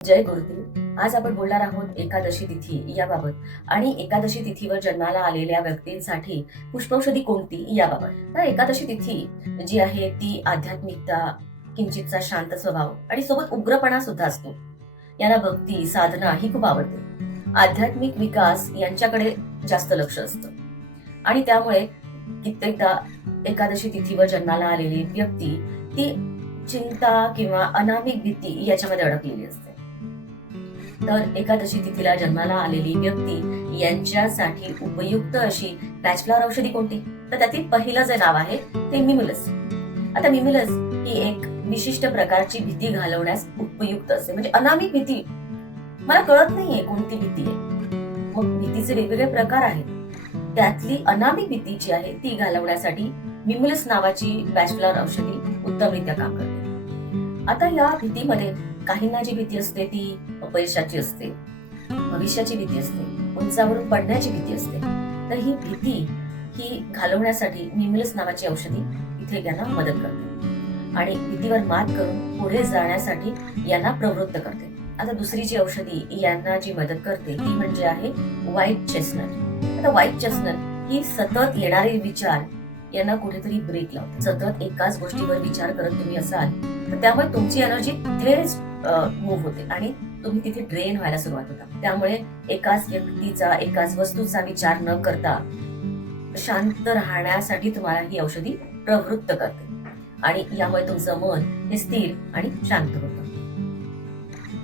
जय गुरुदेव. आज आपण बोलणार आहोत एकादशी तिथी याबाबत आणि एकादशी तिथीवर जन्माला आलेल्या व्यक्तींसाठी पुष्पौषधी कोणती याबाबत. तर एकादशी तिथी जी आहे ती आध्यात्मिकता, किंचितचा शांत स्वभाव आणि सोबत उग्रपणा सुद्धा असतो. यांना भक्ती, साधना ही खूप आवडते. आध्यात्मिक विकास यांच्याकडे जास्त लक्ष असतं आणि त्यामुळे कित्येकदा एकादशी तिथीवर जन्माला आलेली व्यक्ती ती चिंता किंवा अनामिक भीती याच्यामध्ये अडकलेली असते. तर एकादशी तिथीला जन्माला आलेली व्यक्ती यांच्यासाठी उपयुक्त अशी बॅचलर औषधी कोणती? तर त्यातील पहिलं जे नाव आहे ते मिमुलस. आता मिमुलस ही एक विशिष्ट प्रकारची भीती घालवण्यास उपयुक्त असते. म्हणजे अनामिक भीती, मला कळत नाहीये कोणती भीती आहे. मग भीतीचे वेगवेगळे प्रकार आहेत. त्यातली अनामिक भीती जी आहे ती घालवण्यासाठी मिमुलस नावाची बॅचलर औषधी उत्तमरित्या काम करते. आता या भीतीमध्ये काहींना जी भीती असते ती अपयशाची असते, भविष्याची भीती असते, उंचावरून पडण्याची भीती असते. तर ही भीती ही घालवण्यासाठी मिमुलस नावाची औषधी इथे त्यांना मदत करते आणि भीतीवर मात करून पुढे जाण्यासाठी यांना प्रवृत्त करते. आता दुसरी जी औषधी यांना जी मदत करते ती म्हणजे आहे व्हाईट चेस्टनट. आता व्हाईट चेस्टनट ही सतत येणारे विचार यांना कुठेतरी ब्रेक लावते. सतत एकाच गोष्टीवर विचार करत तुम्ही असाल तर त्यामुळे तुमची एनर्जी तिथेच मूव्ह होते आणि तुम्ही तिथे ड्रेन व्हायला सुरुवात होता. त्यामुळे एकाच व्यक्तीचा, एकाच वस्तूचा विचार न करता शांत राहण्यासाठी तुम्हाला ही औषधी प्रवृत्त करते आणि यामुळे तुमचं मन हे स्थिर आणि शांत होतं.